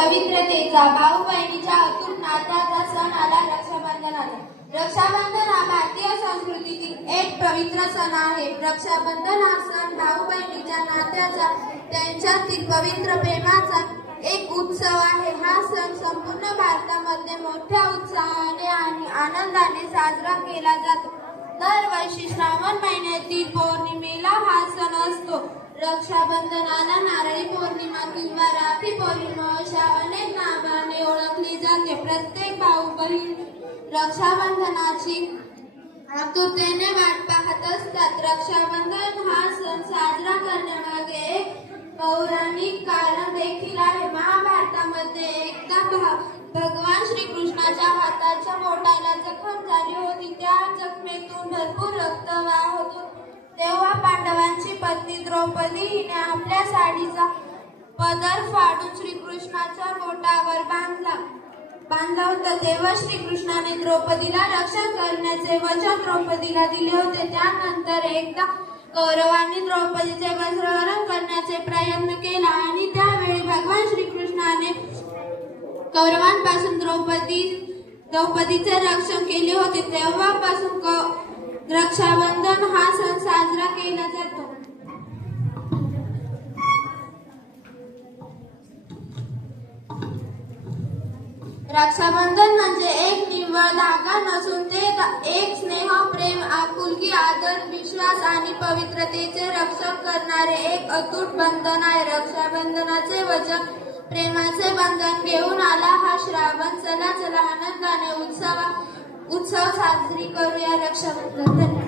पवित्रतेचा, भाऊ बहिणीच्या अतूट नात्याचा सण आला रक्षाबंधन आला। रक्षाबंधन हा भारतीय संस्कृतीतील एक पवित्र सण आहे। रक्षाबंधन हा सण भाऊ बहिणीच्या नात्याचा, त्यांच्यातील पवित्र प्रेमाचा एक उत्सव आहे। हा सण संपूर्ण भारतामध्ये मोठ्या उत्साहाने आणि आनंदाने साजरा केला जातो। दरवर्षी श्रावण महिन्यातील पौर्णिमेला हा सण असतो। रक्षाबंधनाला नारळी पौर्णिमा किंवा राखी पौर्णिमा अशा अनेक नावाने ओळखली जाते। प्रत्येक भाऊ बहीण रक्षाबंधनाची आतुरतेने वाट पाहत असतात। रक्षाबंधन हा सण साजरा करण्यामागे एक पौराणिक कारण देखील आहे। महाभारतामध्ये एकदा भगवान श्रीकृष्णाच्या हाताच्या बोटाला जखम झाली होती। त्या जखमेतून भरपूर रक्त वाहत होते। तेव्हा पांडवांची पत्नी द्रौपदी हिने आपल्या साडीचा पदर फाडून श्रीकृष्णाच्या बोटावर बांधला होता। तेव्हा श्रीकृष्णाने द्रौपदीला रक्षा करण्याचे वचन द्रौपदीला दिले होते। त्यानंतर एकदा कौरवांनी द्रौपदीचे वस्त्रहरण करण्याचे प्रयत्न केला आणि त्यावेळी भगवान श्रीकृष्णाने कौरवांपासून द्रौपदीचे रक्षण केले होते। तेव्हापासून रक्षाबंधन हा सण साजरा केला जातो। रक्षाबंधन म्हणजे एक निव्वळ धागा नसून ते एक स्नेह, प्रेम, आपुलकी, आदर, विश्वास आणि पवित्रतेचे रक्षण करणारे एक अतूट बंधन आहे। रक्षाबंधनाचे वचन प्रेमाचे बंधन घेऊन आला हा श्रावण। चला चला आनंदाने उत्सव साजरी करूया रक्षाबंधन।